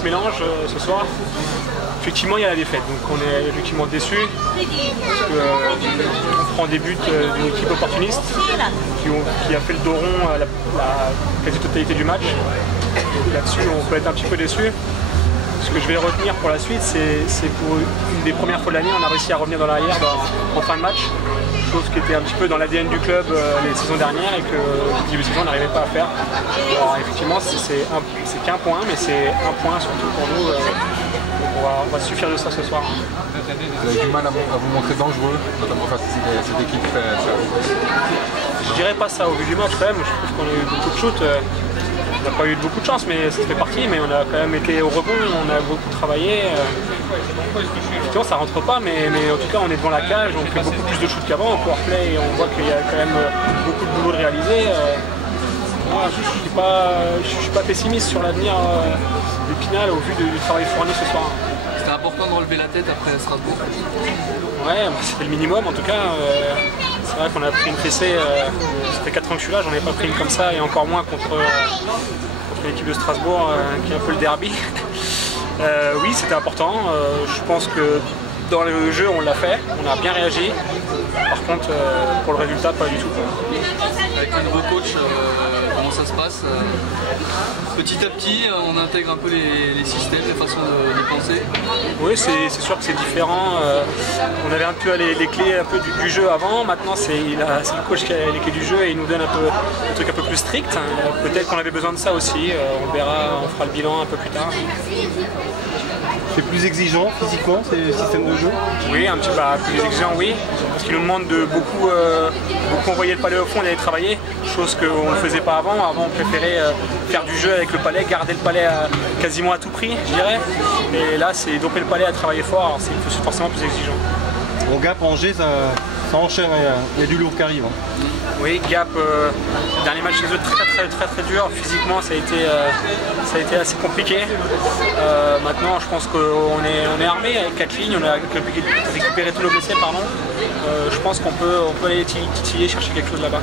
se mélangent ce soir. Effectivement, il y a la défaite, donc on est effectivement déçus parce qu'on prend des buts d'une équipe opportuniste qui a fait le dos rond la quasi-totalité du match. Là-dessus, on peut être un petit peu déçus. Ce que je vais retenir pour la suite, c'est pour une des premières fois de l'année, on a réussi à revenir dans l'arrière en fin de match, chose qui était un petit peu dans l'ADN du club les saisons dernières et que le début de saison on n'arrivait pas à faire. Alors effectivement, c'est qu'un point, mais c'est un point surtout pour nous. On va suffire de ça ce soir. Vous avez du mal à vous montrer dangereux, notamment face à cette équipe très... Je dirais pas ça au vu du match quand même. Je trouve qu'on a eu beaucoup de shoots. On n'a pas eu beaucoup de chance, mais ça fait partie. Mais on a quand même été au rebond, on a beaucoup travaillé. Effectivement, ça rentre pas, mais en tout cas, on est devant la cage, on fait beaucoup plus de shoots qu'avant, en powerplay, et on voit qu'il y a quand même beaucoup de boulot de réaliser. Moi, je ne suis pas pessimiste sur l'avenir d'Épinal au vu du travail fourni ce soir. C'était important de relever la tête après Strasbourg. Ouais, c'était le minimum en tout cas. C'est vrai qu'on a pris une fessée, ça fait 4 ans que je suis là, j'en ai pas pris une comme ça, et encore moins contre l'équipe de Strasbourg qui est un peu le derby. Oui, c'était important. Je pense que dans le jeu, on l'a fait, on a bien réagi. Par contre, pour le résultat, pas du tout. Avec un nouveau coach, comment ça se passe? Petit à petit, on intègre un peu les systèmes, les façons de penser. Oui, c'est sûr que c'est différent. On avait un peu les clés un peu du jeu avant. Maintenant, c'est le coach qui a les clés du jeu et il nous donne un peu un truc un peu plus strict. Peut-être qu'on avait besoin de ça aussi. On verra, on fera le bilan un peu plus tard. C'est plus exigeant physiquement ces systèmes de jeu? Oui, un petit peu plus exigeant, oui. Parce qu'il nous demande de beaucoup envoyer le palais au fond et aller travailler, chose qu'on ne faisait pas avant. Avant, on préférait faire du jeu avec le palais, garder le palais quasiment à tout prix, je dirais. Et là, c'est doper le palais à travailler fort, alors c'est forcément plus exigeant. Bon, Gap, Angers, ça enchaîne, il y a du lourd qui arrive. Hein. Oui, Gap, dernier match chez eux très dur. Physiquement, ça a été assez compliqué. Maintenant, je pense qu'on est armé avec 4 lignes, on a récupéré tous nos blessés, pardon. Je pense qu'on peut aller titiller, chercher quelque chose là-bas.